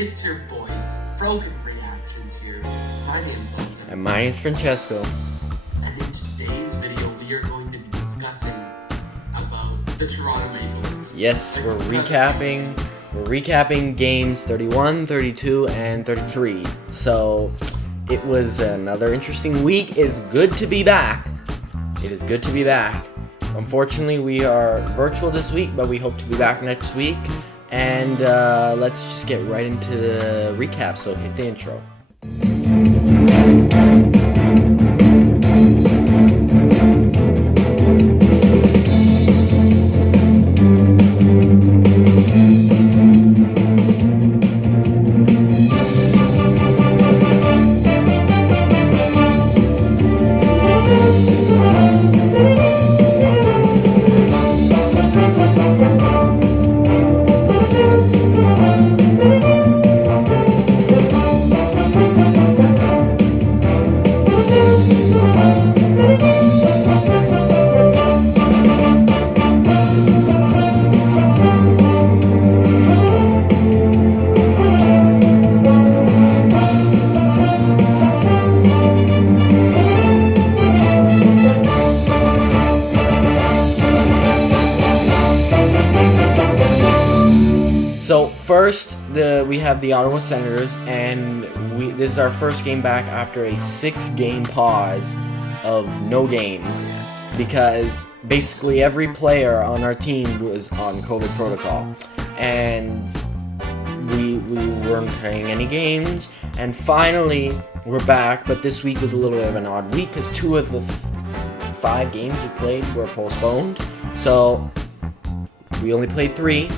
It's your boys, Broken Reactions here. My name's Logan. And my name's Francesco. And in today's video, we are going to be discussing about the Toronto Maple Leafs. Yes, we're recapping games 31, 32, and 33. So, it was another interesting week. It's good to be back. It is good to be back. Unfortunately, we are virtual this week, but we hope to be back next week. And let's just get right into the recap. So hit the intro. So first, we have the Ottawa Senators, and this is our first game back after a 6-game pause of no games, because basically every player on our team was on COVID protocol, and we weren't playing any games. And finally, we're back, but this week was a little bit of an odd week because 2 of the 5 games we played were postponed, so we only played 3.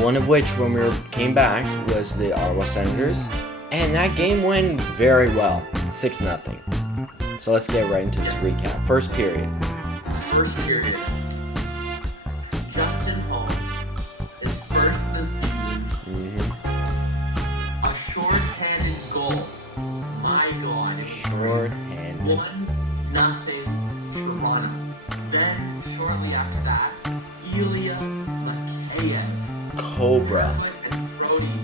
One of which, when we came back, was the Ottawa Senators, and that game went very well, 6-0. So let's get right into this recap. First period. Justin Hall is first in the season. A short-handed goal. My God, it was Short-handed. 1-0 Toronto. Then, shortly after that, Ilya Mikheyev. Cobra. And Brody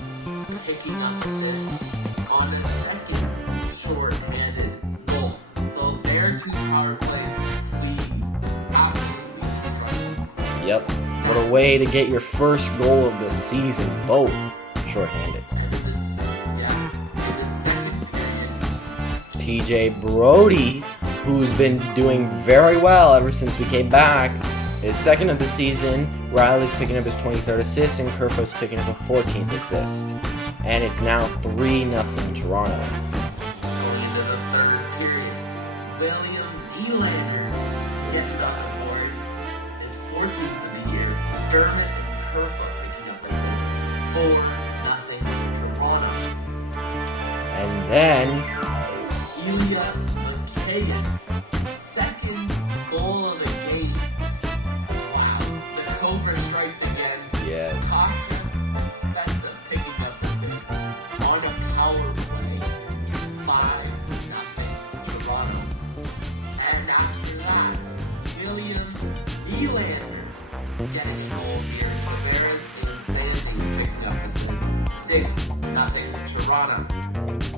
picking up assists on a second short-handed goal. So their 2 power plays, we absolutely destroyed. Yep. What a way to get your first goal of the season. Both short-handed. And in the second period, TJ Brody, who's been doing very well ever since we came back, is second of the season. Riley's picking up his 23rd assist, and Kerfoot's picking up a 14th assist. And it's now 3-0 Toronto. Going into the third period, William Nylander gets on the board. His 14th of the year. Dermott and Kerfoot picking up assists. 4-0 Toronto. And then Ilya Mikheyev, second goal of the game. Wow, the Cobra strikes again. yes. Kasha and Spencer picking up assists on a power play. 5-0 Toronto. And after that, William Nylander getting a goal here. Tavares and Sandy picking up assists. 6-0 Toronto.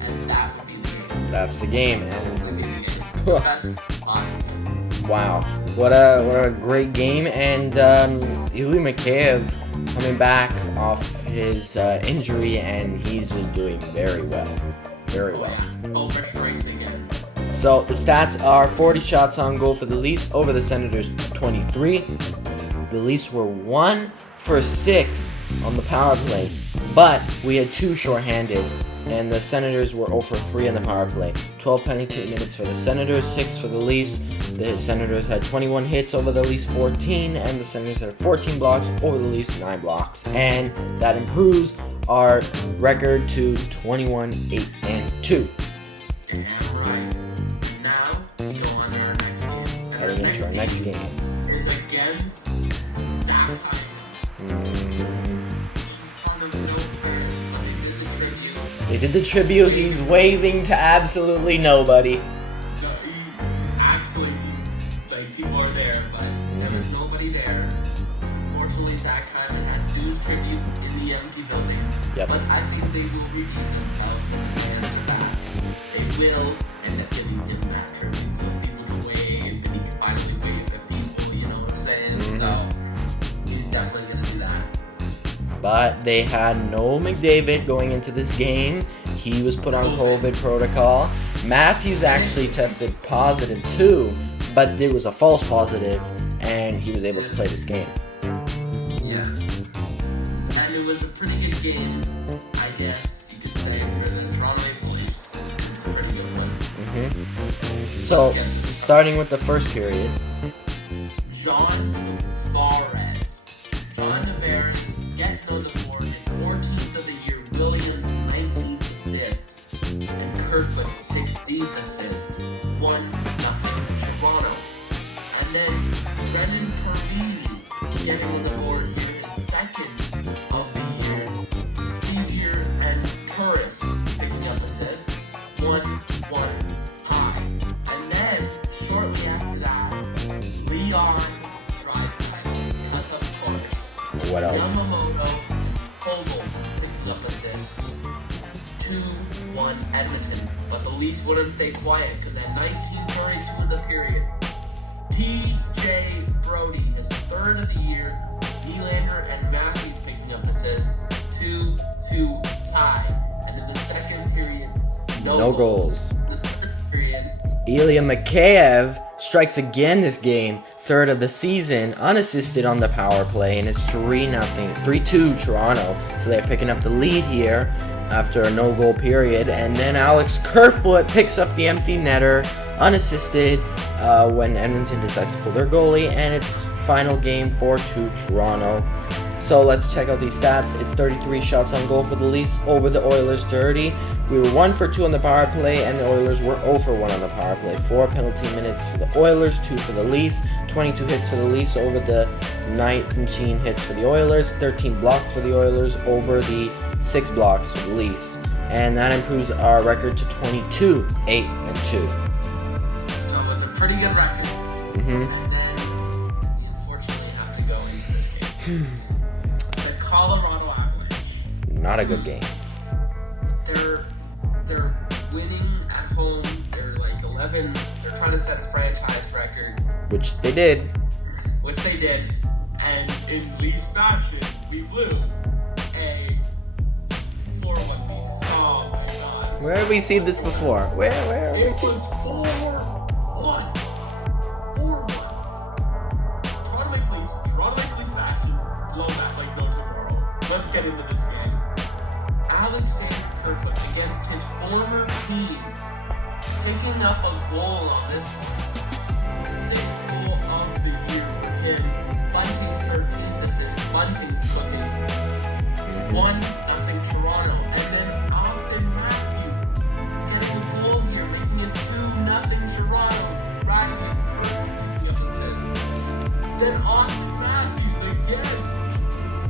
And that would be the game. That's the game. And The best possible. wow, what a great game. And Ilya Mikheyev coming back off his injury, and he's just doing very well. Very well. Over strikes again. So the stats are 40 shots on goal for the Leafs over the Senators 23. The Leafs were 1 for 6 on the power play, but we had 2 shorthanded, and the Senators were 0 for 3 on the power play. 12 penalty minutes for the Senators, 6 for the Leafs. The Senators had 21 hits over the Leafs 14, and the Senators had 14 blocks over the Leafs 9 blocks, and that improves our record to 21-8-2. Damn right. Now, we go on to our next game. And Heading into our next game. is against Zach Hyman. In front of no fans. They did the tribute. They did the tribute. He's waving to absolutely nobody. No, absolutely, like, people are there, but there was nobody there. Unfortunately, Zach Hyman had to do his was tricky in the empty building. Yep. But I think they will redeem themselves when the fans are back. They will end up giving him that trophy so people can wave and he can finally wave at people, you know what I'm saying? So he's definitely going to do that. But they had no McDavid going into this game. He was put on COVID protocol. Matthews actually tested positive too, but it was a false positive, and he was able to play this game. Yeah. And it was a pretty good game, I guess you could say, for the Toronto Maple Leafs. It's a pretty good one. So, starting with the first period. John Tavares. John Tavares getting on the board, his 14th of the year. Williams' 19th assist. And Kerfoot's 16th assist. 1-0 Toronto. And then Brendan Perlini getting on the board here, his second of the year. Sevier and Turris picking up assists. 1-1 tie. And then, shortly after that, Leon Draisaitl, because of course. What else? Yamamoto and Kogel picking up assists. 2-1 Edmonton. But the Leafs wouldn't stay quiet because at 19:32 of the period, T.J. Brody, his third of the year, Nylander and Matthews picking up assists. 2-2 tie. And in the second period, no goals. The third period, Ilya Mikheyev strikes again this game, third of the season, unassisted on the power play, and it's 3-2 Toronto. So they're picking up the lead here after a no-goal period, and then Alex Kerfoot picks up the empty netter, unassisted, when Edmonton decides to pull their goalie, and it's final game 4-2 Toronto. So let's check out these stats. It's 33 shots on goal for the Leafs over the Oilers 30. We were 1 for 2 on the power play, and the Oilers were 0 for 1 on the power play. 4 penalty minutes for the Oilers, 2 for the Leafs, 22 hits for the Leafs over the 19 hits for the Oilers, 13 blocks for the Oilers over the 6 blocks for the Leafs. And that improves our record to 22, 8-2. So it's a pretty good record. Mm-hmm. And then we unfortunately have to go into this game. The Colorado Avalanche. Not a good game. They're winning at home. They're like 11. They're trying to set a franchise record, Which they did. And in Leafs fashion, we blew a 4-1 lead. Oh my god. Where have we seen this before? Where have we It seen was 4-1. 4-1. Toronto Maple Leafs fashion. Blow that like no tomorrow. Let's get into this game. Alexander Kerfoot against his former team, picking up a goal on this one. 6th goal of the year for him. Bunting's 13th assist. Bunting's cooking. 1-0 Toronto. And then Austin Matthews getting a goal here, making it 2-0 Toronto. Riley and Kerfoot picking up assists. Then Austin Matthews again.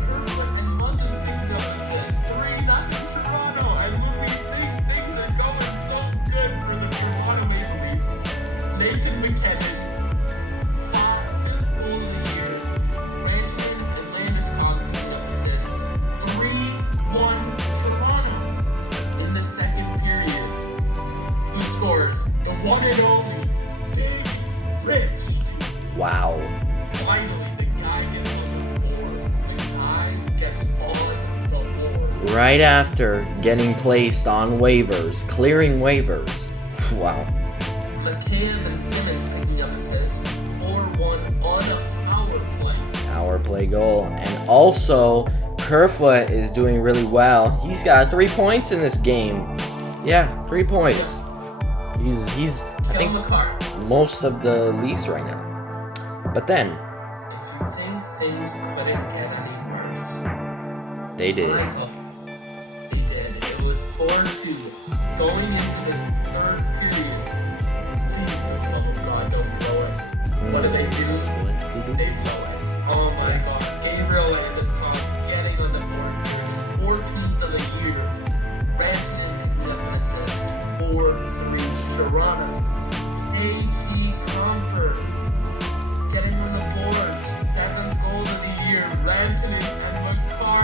Kerfoot and Muzzin picking up assists. 3-0 Toronto. And when we think things are going so good for the Toronto Maple Leafs, Nathan McKinnon, 5th goal of the year. Rantanen and Landeskog picking up assists. 3-1 Toronto. In the second period, who scores? The one and only Big Rich. Wow. Finally, the guy gets on the board. The guy gets on the board. Right after getting placed on waivers, clearing waivers. Wow. Mikheyev and Simmons picking up assists. 4-1 on a power play. Power play goal. And also, Kerfoot is doing really well. He's got 3 points in this game. Yeah, 3 points. He's I think most of the Leafs right now. But then, if you think things couldn't get any worse, they did. They did. It was 4-2 going into this third period. Please, for the love of God, don't blow it. What do? They blow it. Oh my God. Gabriel Landeskog getting on the board here. His 14th of the year. Rantanen picking up an assist. 4-3 Toronto. A.T. Comper getting on the board. 7th goal of the year. Rantanen and McCarr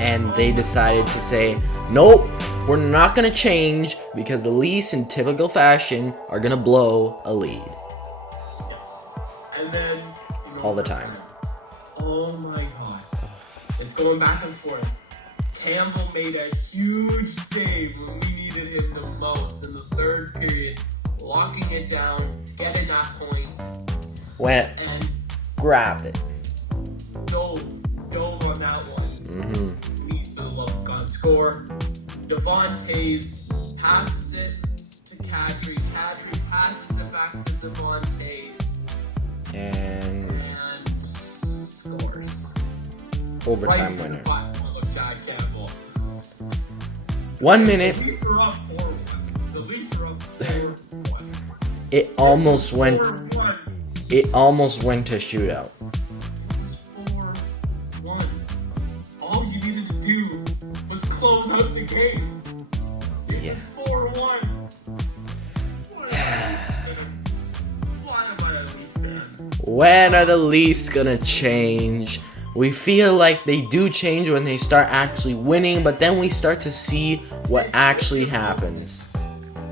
and they decided to say, nope, we're not going to change because the Leafs, in typical fashion, are going to blow a lead. And then, all the time. Oh my god. It's going back and forth. Campbell made a huge save when we needed him the most in the third period, locking it down, getting that point. Went and grabbed it. Dove on that one. Please, for the love of God, score. Devontae's passes it to Kadri. Kadri passes it back to Devontae's. And scores. Overtime right winner. Of Jack Campbell. 1 minute. The Leafs are up 4-1. The Leafs are up 4-1. It almost went. 4-1. It almost went to shootout. It was 4-1. All you needed to do was close out the game. It was 4-1. Why am I a Leafs fan? When are the Leafs gonna change? We feel like they do change when they start actually winning, but then we start to see what actually happens.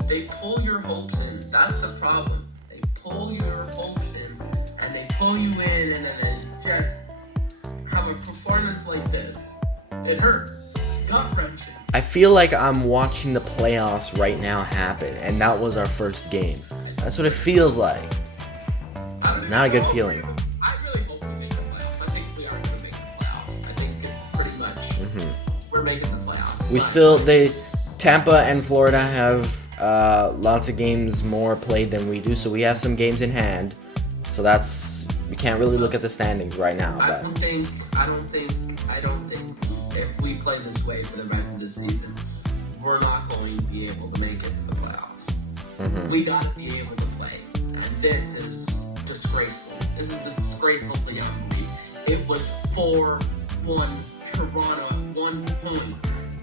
They pull your hopes in. That's the problem. They pull your hopes in, and they pull you in, and then just have a performance like this. It hurts. It's gut-wrenching. I feel like I'm watching the playoffs right now happen, and that was our first game. That's what it feels like. Not a good feeling. I really hope we make the playoffs. I think we are going to make the playoffs. I think it's pretty much we're making the playoffs. Tampa and Florida have lots of games more played than we do, so we have some games in hand. So we can't really look at the standings right now. But I don't think if we play this way for the rest of the season, we're not going to be able to make it to the playoffs. We got to be able to play, and this is disgraceful. This is disgracefully ugly. It was 4-1 Toronto at 1 point,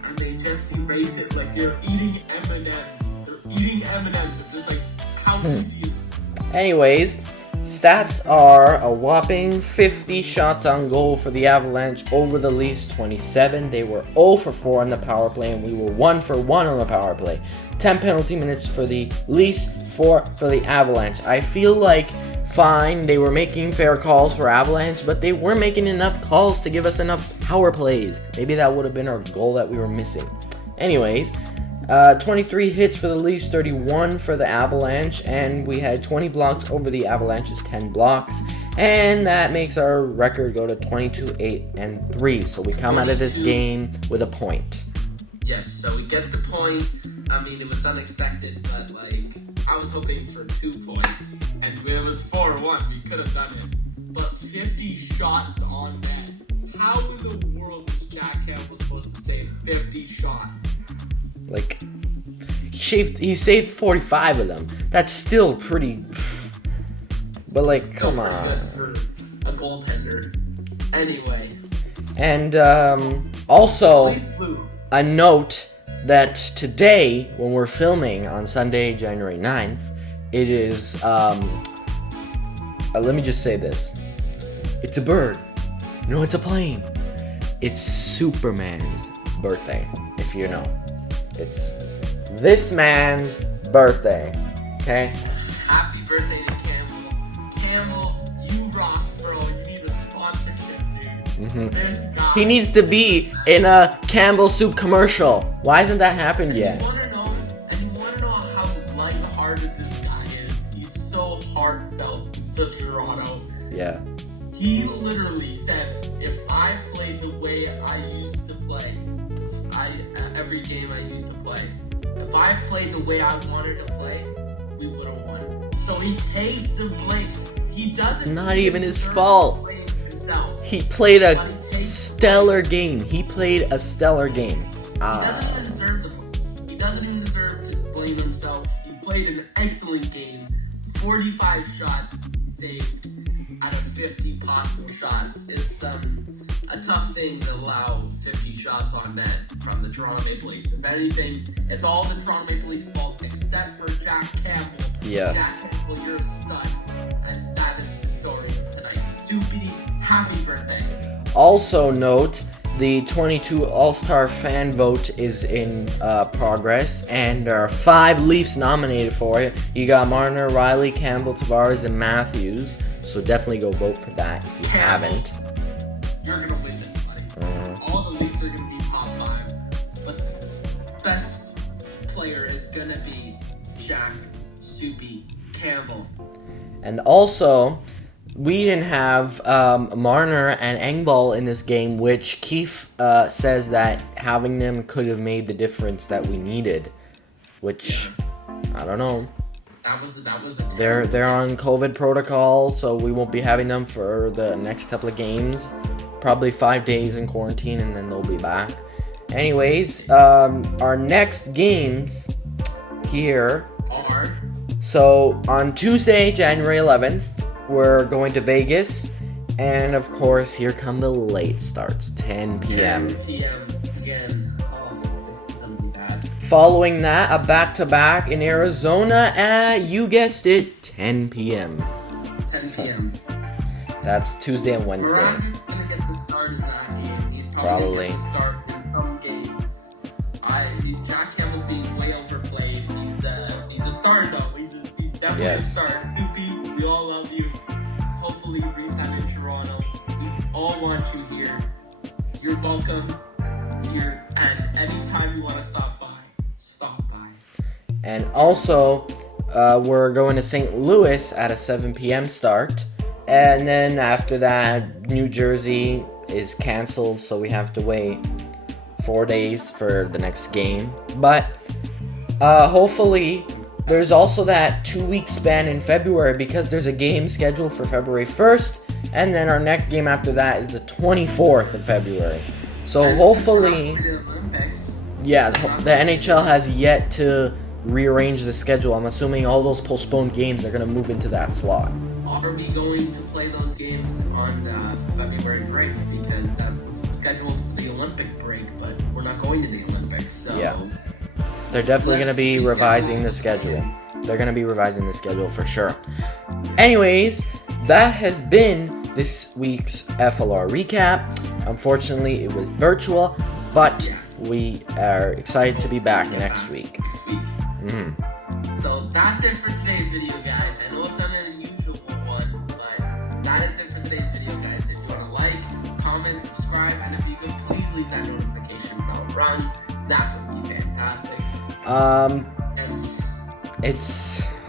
and they just erase it like they're eating M&Ms. They're eating M&Ms. It's just like, how easy is it? anyways, stats are a whopping 50 shots on goal for the Avalanche over the Leafs 27. They were 0 for 4 on the power play, and we were 1 for 1 on the power play. 10 penalty minutes for the Leafs, 4 for the Avalanche. I feel like, fine, they were making fair calls for Avalanche, but they weren't making enough calls to give us enough power plays. Maybe that would have been our goal that we were missing. Anyways, 23 hits for the Leafs, 31 for the Avalanche, and we had 20 blocks over the Avalanche's 10 blocks, and that makes our record go to 22-8-3. So we come out of this game with a point. Yes, so we get the point. I mean, it was unexpected, but I was hoping for 2 points, and it was 4-1. We could have done it, but 50 shots on net. How in the world is Jack Campbell supposed to save 50 shots? He saved 45 of them. That's still pretty. But come on. Good for a goaltender. Anyway. And also a note that today, when we're filming on Sunday, January 9th, it is let me just say this. It's a bird. No, it's a plane. It's Superman's birthday, if you know. It's this man's birthday, okay? Happy birthday to Campbell. Campbell, you rock, bro. You need a sponsorship, dude. This guy. He needs to be in a Campbell Soup commercial. Why hasn't that happened yet? You wanna know how lighthearted this guy is? He's so heartfelt to Toronto. Yeah. He literally said, if I played the way I used to play, every game I used to play, if I played the way I wanted to play, we would have won. So he takes the blame. He doesn't. Not even his fault. He played a stellar game. He doesn't even deserve the blame. He doesn't even deserve to blame himself. He played an excellent game. 45 shots saved out of 50 possible shots. It's a tough thing to allow 50 shots on net from the Toronto Maple Leafs. If anything, it's all the Toronto Maple Leafs' fault except for Jack Campbell. Yeah. Jack Campbell, you're a stud. And that is the story tonight. Soupy, happy birthday. Also note the 22 All-Star fan vote is in progress, and there are 5 Leafs nominated for it. You got Marner, Riley, Campbell, Tavares, and Matthews. So definitely go vote for that if you haven't. You're gonna win this, buddy. All the Leafs are gonna be top 5, but the best player is gonna be Jack Soupy Campbell. And also, we didn't have Marner and Engvall in this game, which Keith says that having them could have made the difference that we needed. Which, I don't know. That was a They're on COVID protocol, so we won't be having them for the next couple of games. Probably 5 days in quarantine, and then they'll be back. Anyways, our next games here. So on Tuesday, January 11th, we're going to Vegas, and of course, here come the late starts, 10 p.m. 10 p.m. again. Oh, this is gonna be bad. Following that, a back-to-back in Arizona at, you guessed it, 10 p.m. 10 p.m. That's Tuesday and Wednesday. Mrazek's gonna get the start in that game. He's probably gonna get the start in some game. Jack Campbell's being way overplayed. He's a star though. He's definitely a star. Soupy, we all love you. Hopefully you re-sign in Toronto. We all want you here. You're welcome here, and anytime you want to stop by, stop by. And also, we're going to St. Louis at a 7 p.m. start. And then after that, New Jersey is canceled, so we have to wait 4 days for the next game. But hopefully, there's also that 2-week span in February, because there's a game scheduled for February 1st, and then our next game after that is the 24th of February. So hopefully, yeah, the NHL has yet to rearrange the schedule. I'm assuming all those postponed games are going to move into that slot. Are we going to play those games on February break? Because that was scheduled for the Olympic break, but we're not going to the Olympics, so... Yeah. They're definitely going to be revising the schedule. They're going to be revising the schedule for sure. Anyways, that has been this week's FLR recap. Unfortunately, it was virtual, but we are excited to be back next week. So that's it for today's video, guys. I know it's not an unusual one, but that is it for today's video, guys. If you want to like, comment, subscribe, and if you could please leave that notification bell rung, that would be fantastic.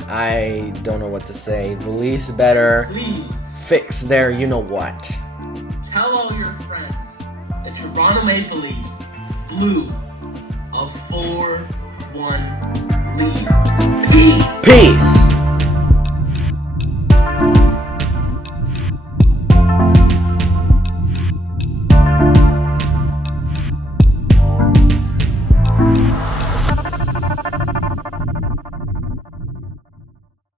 I don't know what to say. The Leafs better fix their you-know-what. Tell all your friends that Toronto Maple Leafs blew a 4-1 lead. Peace!